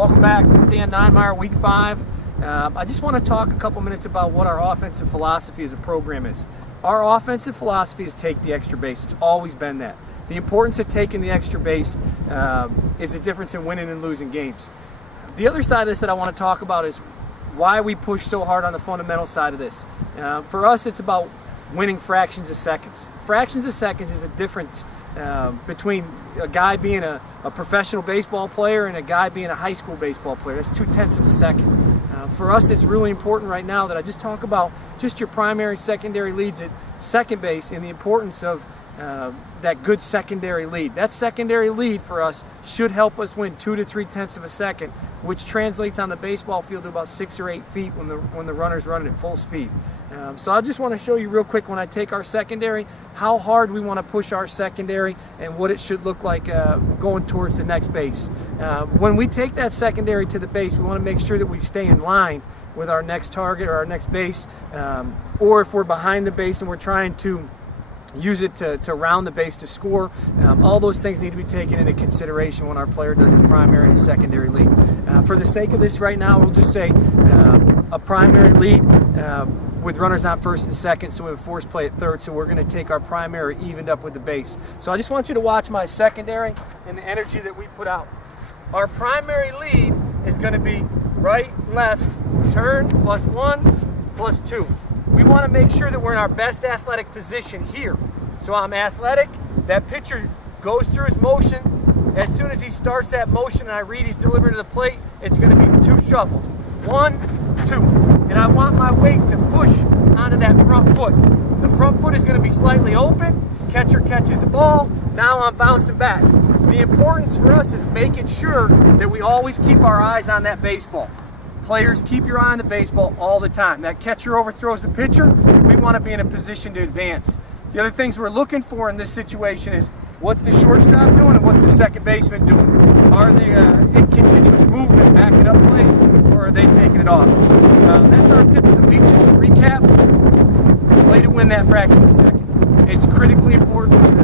Welcome back. Dan Ninemeyer, Week 5. I just want to talk a couple minutes about what our offensive philosophy as a program is. Our offensive philosophy is take the extra base. It's always been that. The importance of taking the extra base is the difference in winning and losing games. The other side of this that I want to talk about is why we push so hard on the fundamental side of this. For us, it's about winning fractions of seconds. Fractions of seconds is a difference between a guy being a professional baseball player and a guy being a high school baseball player. That's 0.2 of a second. For us, it's really important right now that I just talk about just your primary and secondary leads at second base and the importance of that good secondary lead. That secondary lead for us should help us win 2 to 3/10 of a second, which translates on the baseball field to about 6 or 8 feet when the runner's running at full speed. So I just want to show you real quick when I take our secondary, how hard we want to push our secondary and what it should look like going towards the next base. When we take that secondary to the base, we want to make sure that we stay in line with our next target or our next base, or if we're behind the base and we're trying to use it to round the base to score. All those things need to be taken into consideration when our player does his primary and his secondary lead. For the sake of this right now, we'll just say a primary lead with runners on first and second, so we have force play at third, so we're going to take our primary evened up with the base. So I just want you to watch my secondary and the energy that we put out. Our primary lead is going to be right, left, turn, +1, +2. We want to make sure that we're in our best athletic position here. So I'm athletic, that pitcher goes through his motion. As soon as he starts that motion and I read he's delivering to the plate, it's going to be 2 shuffles. 1, 2. And I want my weight to push onto that front foot. The front foot is going to be slightly open. Catcher catches the ball. Now I'm bouncing back. The importance for us is making sure that we always keep our eyes on that baseball. Players, keep your eye on the baseball all the time. That catcher overthrows the pitcher, we want to be in a position to advance. The other things we're looking for in this situation is what's the shortstop doing and what's the second baseman doing? Are they in continuous movement, backing up plays, or are they taking it off? That's our tip of the week. Just to recap, play to win that fraction of a second. It's critically important for